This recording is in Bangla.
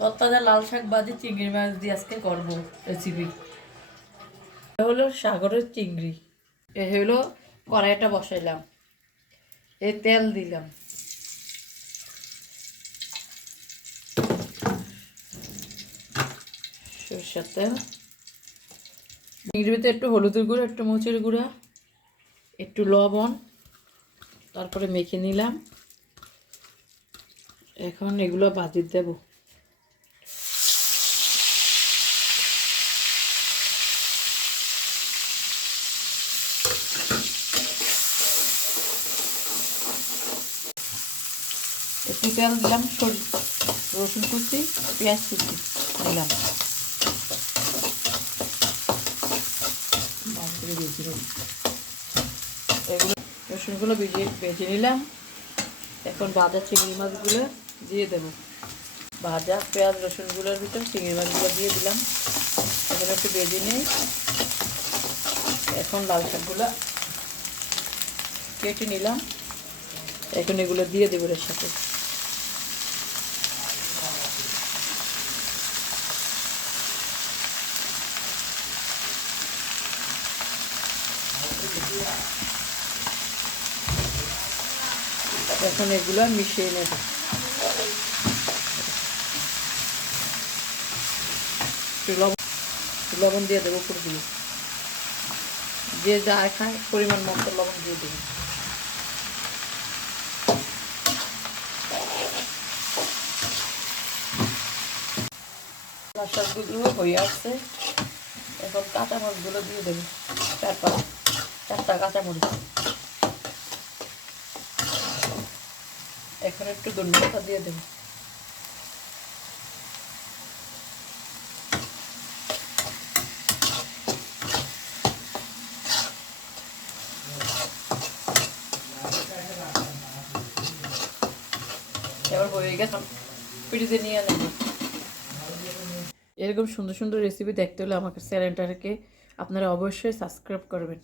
তরতাজা লাল শাক ভাজি চিংড়ি মাছ দিয়ে আজকে করবো রেসিপি। এটা হলো সাগরের চিংড়ি। এ হলো কড়াইটা বসাইলাম, এ তেল দিলাম, সরষের তেল। চিংড়ির ভিতরে একটু হলুদের গুঁড়া, একটু মরিচের গুঁড়া, একটু লবণ, তারপরে মেখে নিলাম। এখন এগুলো ভাজি দেব। একটু তেল দিলাম, রসুন কুচি, পেঁয়াজ কুচি দিলাম। এগুলো রসুনগুলো ভেজে নিলাম। এখন ভাজা চিংড়ি মাছগুলো দিয়ে দেব। ভাজা পেঁয়াজ রসুনগুলোর ভিতর চিংড়ি মাছগুলো দিয়ে দিলাম। এখন একটু ভেজে নিই। এখন লাল শাকগুলো কেটে নিলাম। এখন এগুলো দিয়ে দেবো এর সাথে। এখন এগুলো মিশিয়ে নেব। লবণ দিয়ে দেবো উপর দিয়ে। যে যা খায় পরিমাণ মতো লবণ দিয়ে দেবো। লাল শাকগুলো হয়ে আসছে। এখন কাঁচামরিচগুলো দিয়ে দেবো। চারটা কাঁচামরিচ। এখন একটু ধনিয়া পাতা দিয়ে দেবো। এবার হয়ে গেছে, পিড়িতে নিয়ে নেব। এরকম সুন্দর সুন্দর রেসিপি দেখতে হলে আমাকে চ্যানেলটাকে আপনারা অবশ্যই সাবস্ক্রাইব করবেন।